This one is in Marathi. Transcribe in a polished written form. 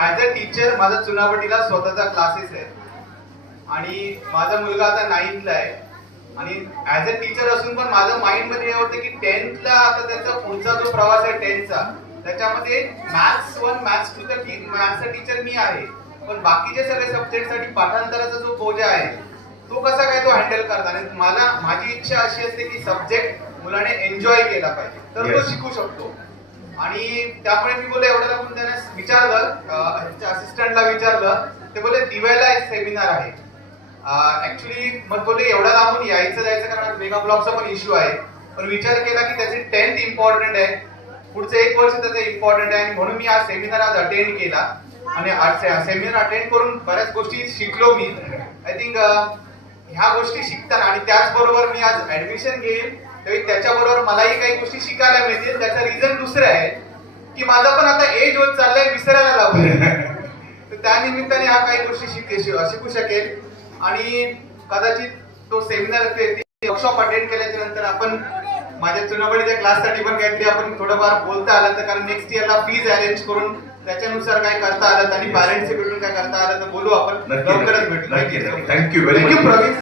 ऍज अ टीचर माझा चुनाभट्टीला स्वतःचा क्लासेस आहे आणि माझा मुलगा आता 9th आहे आणि ऍज अ टीचर असून पण माझं माइंड मध्ये हे होतं की 10th ला आता त्याचा पुढचा जो प्रवास आहे 10th चा त्याच्यामध्ये मॅथ्स 1 मॅथ्स 2 तर ठीक, मॅथ्सचा टीचर मी आहे, पण बाकीचे सगळे सब्जेक्ट साठी पाठांतराचा जो बोजा आहे तो कसा काय तो हँडल करणार. आणि माझी इच्छा अशी असते की सब्जेक्ट मुलाने एन्जॉय केला पाहिजे तर तो शिकू शकतो. आणि त्यामुळे मी बोललो एवढ्याला पण त्याने विचारलं, असिस्टंटला विचारलं, ते बोलले दिव्याला एक सेमिनार आहे. ऍक्च्युली मग बोलले एवढा लांबून यायचं जायचं कारण मेगा ब्लॉकचा पण इश्यू आहे, पण विचार केला की त्याची 10th इम्पॉर्टंट आहे, पुढचं 1 वर्ष त्याचं इम्पॉर्टंट आहे आणि म्हणून मी हा सेमिनार आज अटेंड केला आणि सेमिनार अटेंड करून बऱ्याच गोष्टी शिकलो मी. आय थिंक ह्या गोष्टी शिकताना आणि त्याचबरोबर मी आज ऍडमिशन घेईल त्यावेळी त्याच्याबरोबर मलाही काही गोष्टी शिकायला मिळतील. त्याचं रिझन दुसरं आहे की माझा पण आता एज होत चाललाय, विसरायला लागलोय तर त्या निमित्ताने हा काही गोष्टी शिकू शकेल. आणि कदाचित तो सेमिनार वर्कशॉप अटेंड केल्याच्या नंतर आपण माझ्या चुनावडीच्या क्लाससाठी पण काहीतरी आपण थोडंफार बोलता आलं तर, कारण नेक्स्ट इयरला फीज अरेंज करून त्याच्यानुसार काय करता आलं आणि पॅरेंट्स भेटून काय करता आलं तर बोलू आपण लवकरच भेटू. Thank you very much.